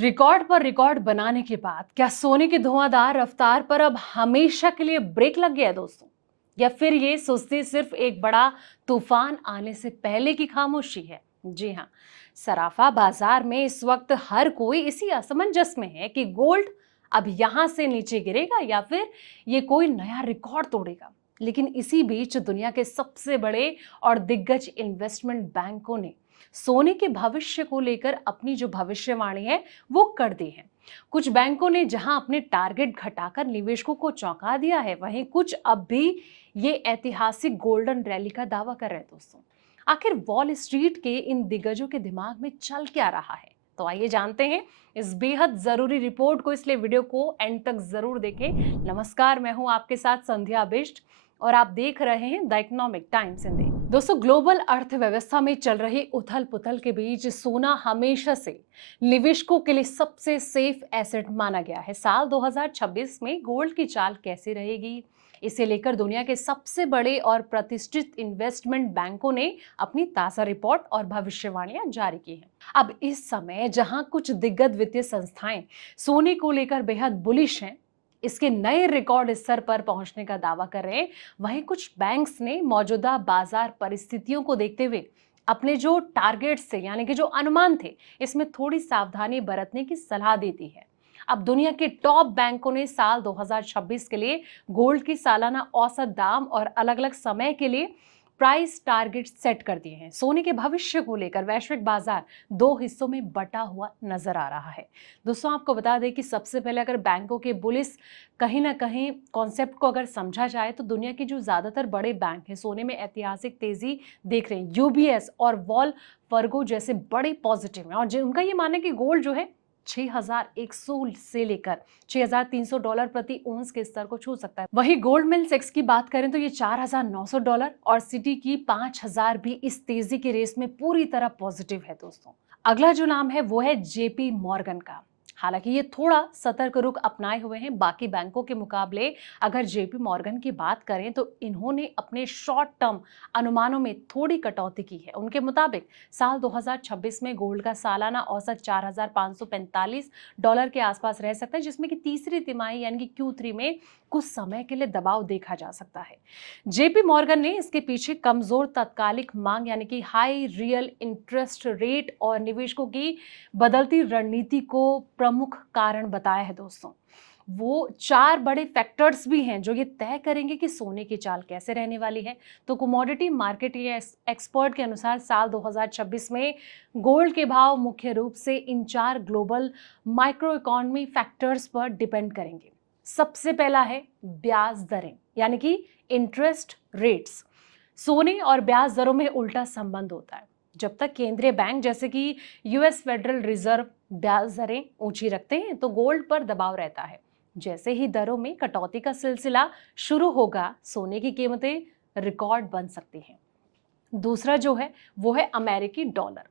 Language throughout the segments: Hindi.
रिकॉर्ड पर रिकॉर्ड बनाने के बाद क्या सोने की धुआंधार रफ्तार पर अब हमेशा के लिए ब्रेक लग गया है दोस्तों? या फिर ये सुस्ती सिर्फ एक बड़ा तूफान आने से पहले की खामोशी है? जी हाँ, सराफा बाजार में इस वक्त हर कोई इसी असमंजस में है कि गोल्ड अब यहां से नीचे गिरेगा या फिर ये कोई नया रिकॉर्ड तोड़ेगा। लेकिन इसी बीच दुनिया के सबसे बड़े और दिग्गज इन्वेस्टमेंट बैंकों ने सोने के भविष्य को लेकर अपनी जो भविष्यवाणी है वो कर दी है। कुछ बैंकों ने जहां अपने टारगेट घटाकर निवेशकों को चौंका दिया है, वहीं कुछ अब भी ये ऐतिहासिक गोल्डन रैली का दावा कर रहे हैं दोस्तों। आखिर वॉल स्ट्रीट के इन दिग्गजों के दिमाग में चल क्या रहा है? तो आइए जानते हैं इस बेहद जरूरी रिपोर्ट को, इसलिए वीडियो को एंड तक जरूर देखें। नमस्कार, मैं हूं आपके साथ संध्या बिष्ट और आप देख रहे हैं द इकोनॉमिक टाइम्स हिंदी। दोस्तों, ग्लोबल अर्थव्यवस्था में चल रही उथल पुथल के बीच सोना हमेशा से निवेशकों के लिए सबसे सेफ एसेट माना गया है। साल 2026 में गोल्ड की चाल कैसी रहेगी, इसे लेकर दुनिया के सबसे बड़े और प्रतिष्ठित इन्वेस्टमेंट बैंकों ने अपनी ताजा रिपोर्ट और भविष्यवाणियां जारी की हैं। अब इस समय जहां कुछ दिग्गज वित्तीय संस्थाएं सोने को लेकर बेहद बुलिश हैं, इसके नए रिकॉर्ड स्तर पर पहुंचने का दावा कर रहे हैं, वहीं कुछ बैंक्स ने मौजूदा बाजार परिस्थितियों को देखते हुए अपने जो टारगेट्स थे, यानी कि जो अनुमान थे, इसमें थोड़ी सावधानी बरतने की सलाह दी थी है। अब दुनिया के टॉप बैंकों ने साल 2026 के लिए गोल्ड की सालाना औसत दाम और अलग-अलग समय के लिए प्राइस टारगेट सेट कर दिए हैं। सोने के भविष्य को लेकर वैश्विक बाजार दो हिस्सों में बटा हुआ नजर आ रहा है। दोस्तों, आपको बता दें कि सबसे पहले अगर बैंकों के बुलिस कहीं ना कहीं कॉन्सेप्ट को अगर समझा जाए तो दुनिया के जो ज्यादातर बड़े बैंक हैं सोने में ऐतिहासिक तेजी देख रहे हैं। यूबीएस और वॉल फर्गो जैसे बड़े पॉजिटिव हैं और उनका ये मानना है कि गोल्ड जो है 6100 से लेकर $6300 प्रति ओंस के स्तर को छू सकता है। वहीं गोल्डमैन सैक्स की बात करें तो ये $4900 और सिटी की 5000 भी इस तेजी की रेस में पूरी तरह पॉजिटिव है दोस्तों। अगला जो नाम है वो है जेपी मॉर्गन का। हालांकि ये थोड़ा सतर्क रुख अपनाए हुए हैं बाकी बैंकों के मुकाबले। अगर जेपी मॉर्गन की बात करें तो इन्होंने अपने शॉर्ट टर्म अनुमानों में थोड़ी कटौती की है। उनके मुताबिक साल 2026 में गोल्ड का सालाना औसत $4545 के आसपास रह सकता है, जिसमें कि तीसरी तिमाही यानी कि Q3 में कुछ समय के लिए दबाव देखा जा सकता है। जेपी मॉर्गन ने इसके पीछे कमजोर तात्कालिक मांग यानी कि हाई रियल इंटरेस्ट रेट और निवेशकों की बदलती रणनीति को प्रमुख कारण बताया है दोस्तों। वो चार बड़े फैक्टर्स भी हैं जो ये तय करेंगे कि सोने की चाल कैसे रहने वाली है। तो कमोडिटी मार्केट या एक्सपर्ट के अनुसार साल 2026 में गोल्ड के भाव मुख्य रूप से इन चार ग्लोबल माइक्रो इकोनॉमी फैक्टर्स पर डिपेंड करेंगे। सबसे पहला है ब्याज दरें, यानी कि इंटरेस्ट रेट्स। सोने और ब्याज दरों में उल्टा संबंध होता है। जब तक केंद्रीय बैंक जैसे कि यूएस फेडरल रिजर्व ब्याज दरें ऊंची रखते हैं तो गोल्ड पर दबाव रहता है। जैसे ही दरों में कटौती का सिलसिला शुरू होगा, सोने की कीमतें रिकॉर्ड बन सकती हैं। दूसरा जो है वो है अमेरिकी डॉलर।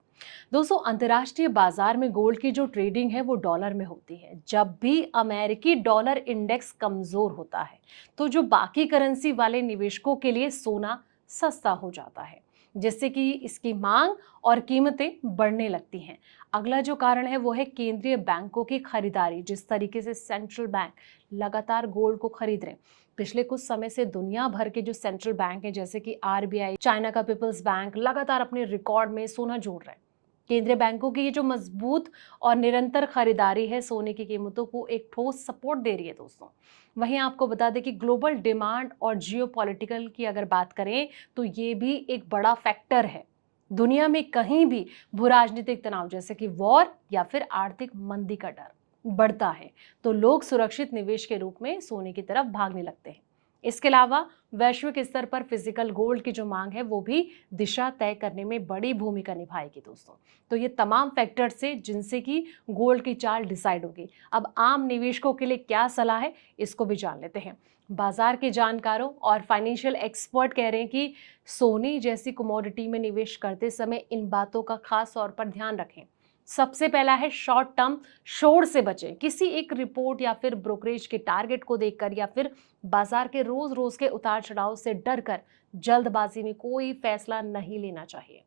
दोस्तों, अंतर्राष्ट्रीय बाजार में गोल्ड की जो ट्रेडिंग है वो डॉलर में होती है। जब भी अमेरिकी डॉलर इंडेक्स कमजोर होता है तो जो बाकी करेंसी वाले निवेशकों के लिए सोना सस्ता हो जाता है, जिससे कि इसकी मांग और कीमतें बढ़ने लगती हैं। अगला जो कारण है वो है केंद्रीय बैंकों की खरीदारी। जिस तरीके से सेंट्रल बैंक लगातार गोल्ड को खरीद रहे हैं, पिछले कुछ समय से दुनिया भर के जो सेंट्रल बैंक हैं जैसे कि आरबीआई, चाइना का पीपल्स बैंक लगातार अपने रिकॉर्ड में सोना जोड़ रहे हैं। केंद्रीय बैंकों की ये जो मजबूत और निरंतर खरीदारी है सोने की कीमतों को एक ठोस सपोर्ट दे रही है दोस्तों। वहीं आपको बता दें कि ग्लोबल डिमांड और जियोपॉलिटिकल की अगर बात करें तो ये भी एक बड़ा फैक्टर है। दुनिया में कहीं भी भू राजनीतिक तनाव जैसे कि वॉर या फिर आर्थिक मंदी का डर बढ़ता है तो लोग सुरक्षित निवेश के रूप में सोने की तरफ भागने लगते हैं। इसके अलावा वैश्विक स्तर पर फिजिकल गोल्ड की जो मांग है वो भी दिशा तय करने में बड़ी भूमिका निभाएगी दोस्तों। तो ये तमाम फैक्टर्स से जिनसे कि गोल्ड की चाल डिसाइड होगी। अब आम निवेशकों के लिए क्या सलाह है, इसको भी जान लेते हैं। बाजार के जानकारों और फाइनेंशियल एक्सपर्ट कह रहे हैं कि सोने जैसी कमोडिटी में निवेश करते समय इन बातों का खास तौर पर ध्यान रखें। सबसे पहला है शॉर्ट टर्म शोर से बचें। किसी एक रिपोर्ट या फिर ब्रोकरेज के टारगेट को देखकर या फिर बाजार के रोज रोज के उतार चढ़ाव से डर कर जल्दबाजी में कोई फैसला नहीं लेना चाहिए।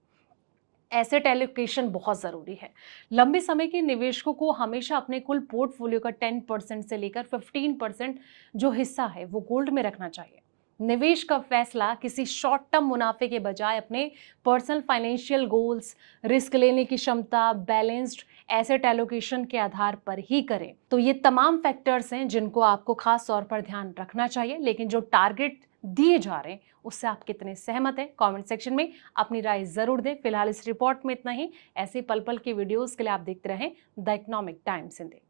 एसेट एलोकेशन बहुत ज़रूरी है। लंबे समय के निवेशकों को हमेशा अपने कुल पोर्टफोलियो का 10% से लेकर 15% जो हिस्सा है वो गोल्ड में रखना चाहिए। निवेश का फैसला किसी शॉर्ट टर्म मुनाफे के बजाय अपने पर्सनल फाइनेंशियल गोल्स, रिस्क लेने की क्षमता, बैलेंस्ड एसेट एलोकेशन के आधार पर ही करें। तो ये तमाम फैक्टर्स हैं जिनको आपको खास तौर पर ध्यान रखना चाहिए, लेकिन जो टारगेट दिए जा रहे हैं उससे आप कितने सहमत हैं, कमेंट सेक्शन में अपनी राय जरूर दें। फिलहाल इस रिपोर्ट में इतना ही। ऐसे पल पल के वीडियोस के लिए आप देखते रहें द इकोनॉमिक टाइम्स हिंदी।